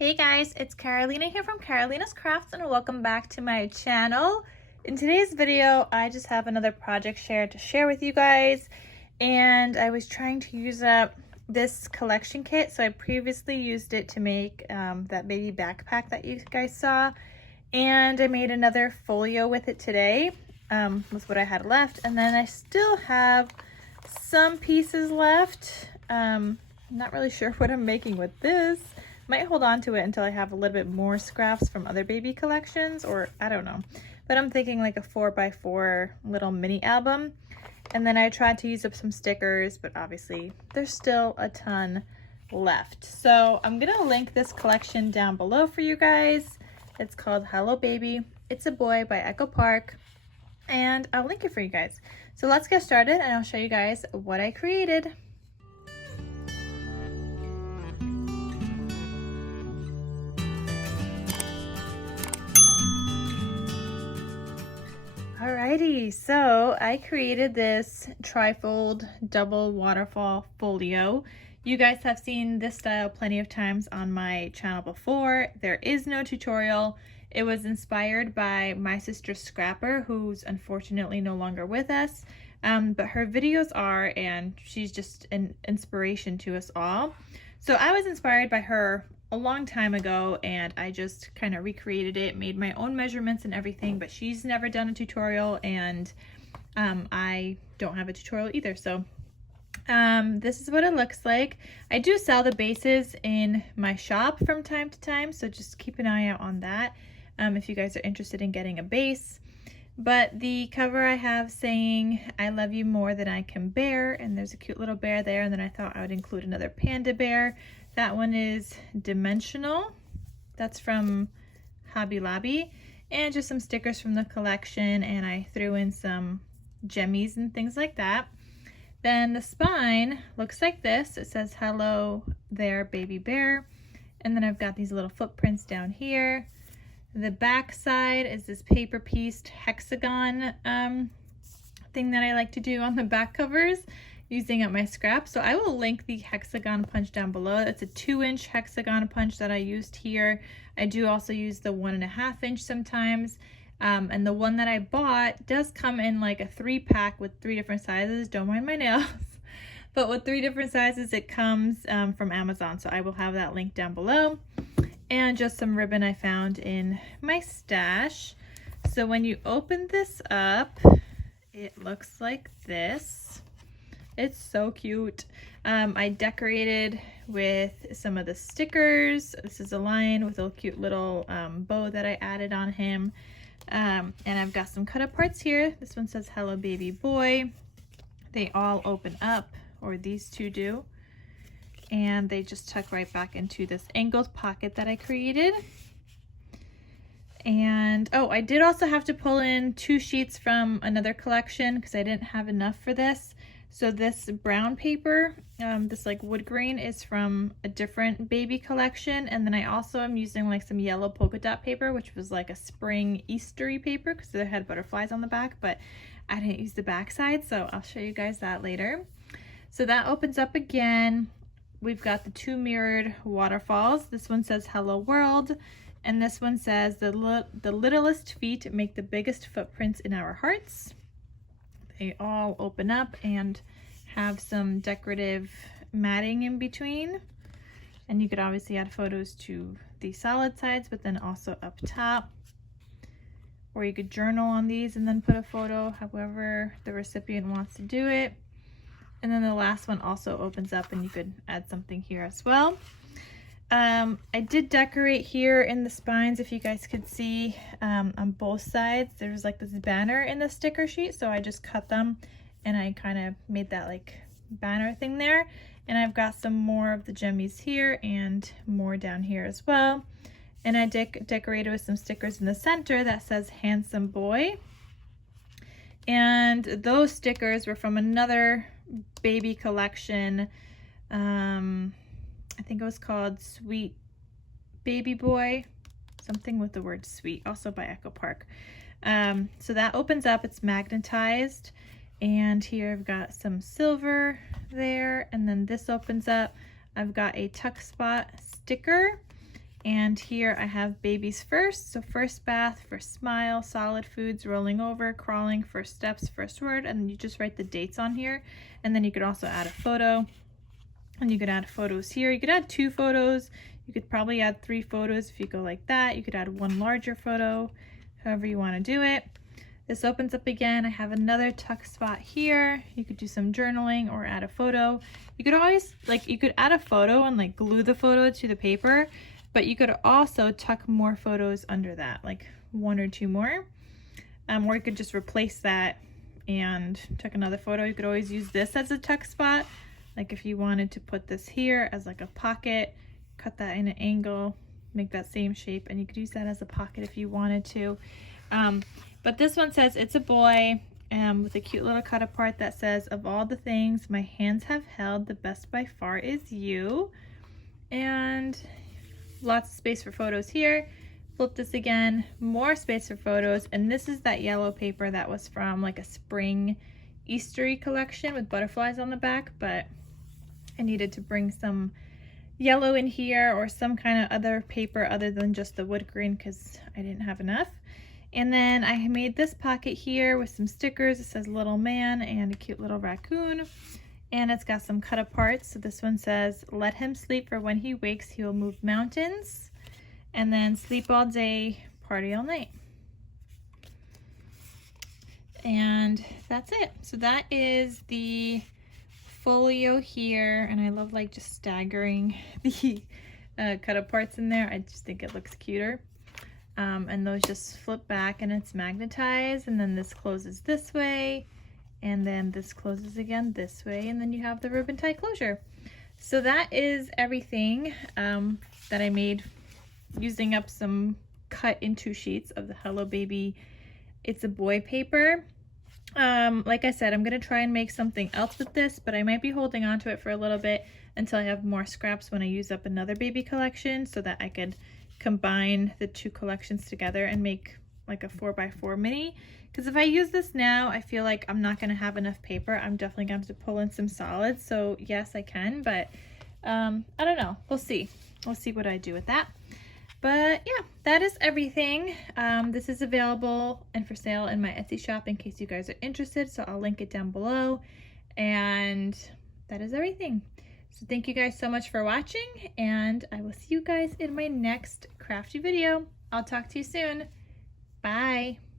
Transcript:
Hey guys, it's Carolina here from KarolinasKrafts and welcome back to my channel. In today's video, I just have another project to share with you guys, and I was trying to use up this collection kit. So I previously used it to make that baby backpack that you guys saw, and I made another folio with it today with what I had left, and then I still have some pieces left. Not really sure what I'm making with this. Might hold on to it until I have a little bit more scraps from other baby collections, or I don't know. But I'm thinking like a 4x4 little mini album. And then I tried to use up some stickers, but obviously there's still a ton left. So I'm gonna link this collection down below for you guys. It's called Hello Baby, It's a Boy by Echo Park. And I'll link it for you guys. So let's get started and I'll show you guys what I created. Alrighty, so I created this trifold double waterfall folio. You guys have seen this style plenty of times on my channel before. There is no tutorial. It was inspired by my sister Scrapper, who's unfortunately no longer with us, but her videos are, and she's just an inspiration to us all. So I was inspired by her a long time ago, and I just kind of recreated it, made my own measurements and everything, but she's never done a tutorial, and I don't have a tutorial either. So this is what it looks like. I do sell the bases in my shop from time to time, so just keep an eye out on that if you guys are interested in getting a base. But the cover I have saying, "I love you more than I can bear," and there's a cute little bear there, and then I thought I would include another panda bear. That one is dimensional. That's from Hobby Lobby. And just some stickers from the collection, and I threw in some jemmies and things like that. Then the spine looks like this. It says, "Hello there, baby bear." And then I've got these little footprints down here. The back side is this paper pieced hexagon thing that I like to do on the back covers using up my scraps. So I will link the hexagon punch down below. It's a 2-inch hexagon punch that I used here. I do also use the 1.5-inch sometimes. And the one that I bought does come in like a 3-pack with 3 different sizes. Don't mind my nails. But with 3 different sizes, it comes from Amazon. So I will have that link down below. And just some ribbon I found in my stash. So when you open this up, it looks like this. It's so cute. I decorated with some of the stickers. This is a lion with a cute little bow that I added on him. And I've got some cut up parts here. This one says, "Hello Baby Boy." They all open up, or these two do. And they just tuck right back into this angled pocket that I created. And oh, I did also have to pull in 2 sheets from another collection because I didn't have enough for this. So this brown paper, this like wood grain, is from a different baby collection. And then I also am using like some yellow polka dot paper, which was like a spring Eastery paper because they had butterflies on the back, but I didn't use the back side, so I'll show you guys that later. So that opens up again. We've got the 2 mirrored waterfalls. This one says, "Hello World," and this one says, the littlest feet make the biggest footprints in our hearts." They all open up and have some decorative matting in between. And you could obviously add photos to the solid sides, but then also up top. Or you could journal on these and then put a photo, however the recipient wants to do it. And then the last one also opens up and you could add something here as well. I did decorate here in the spines, if you guys could see, on both sides. There's like this banner in the sticker sheet, so I just cut them and I kind of made that like banner thing there. And I've got some more of the jemmies here and more down here as well. And I decorated with some stickers in the center that says "Handsome Boy." And those stickers were from another baby collection. I think it was called Sweet Baby Boy, something with the word sweet, also by Echo Park. So that opens up, it's magnetized, and here I've got some silver there, and then this opens up. I've got a tuck spot sticker, And here I have babies first. So first bath, first smile, solid foods, rolling over, crawling, first steps, first word, and then you just write the dates on here. And then you could also add a photo, and you could add photos here. You could add 2 photos. You could probably add 3 photos if you go like that. You could add 1 larger photo, however you want to do it. This opens up again. I have another tuck spot here. You could do some journaling or add a photo. You could always, like, you could add a photo and like glue the photo to the paper, but you could also tuck more photos under that, like 1 or 2 more. Or you could just replace that and tuck another photo. You could always use this as a tuck spot. Like if you wanted to put this here as like a pocket, cut that in an angle, make that same shape, and you could use that as a pocket if you wanted to. But this one says, it's a boy, with a cute little cut apart that says, of all the things my hands have held, the best by far is you. And lots of space for photos here. Flip this again, more space for photos. And this is that yellow paper that was from like a spring Eastery collection with butterflies on the back, but I needed to bring some yellow in here or some kind of other paper other than just the wood green because I didn't have enough. And then I made this pocket here with some stickers. It says little man and a cute little raccoon. And it's got some cut aparts. So this one says, let him sleep, for when he wakes, he will move mountains. And then sleep all day, party all night. And that's it. So that is the folio here. And I love like just staggering the cut aparts in there. I just think it looks cuter. And those just flip back and it's magnetized, and then this closes this way, and then this closes again this way, and then you have the ribbon tie closure. So that is everything that I made using up some cut into sheets of the Hello Baby It's a Boy paper. Like I said, I'm gonna try and make something else with this, but I might be holding on to it for a little bit until I have more scraps when I use up another baby collection, so that I could combine the 2 collections together and make like a 4x4 mini. Because if I use this now, I feel like I'm not going to have enough paper. I'm definitely going to have to pull in some solids. So yes, I can, but I don't know. We'll see. We'll see what I do with that. But yeah, that is everything. This is available and for sale in my Etsy shop in case you guys are interested. So I'll link it down below. And that is everything. So thank you guys so much for watching, and I will see you guys in my next crafty video. I'll talk to you soon. Bye.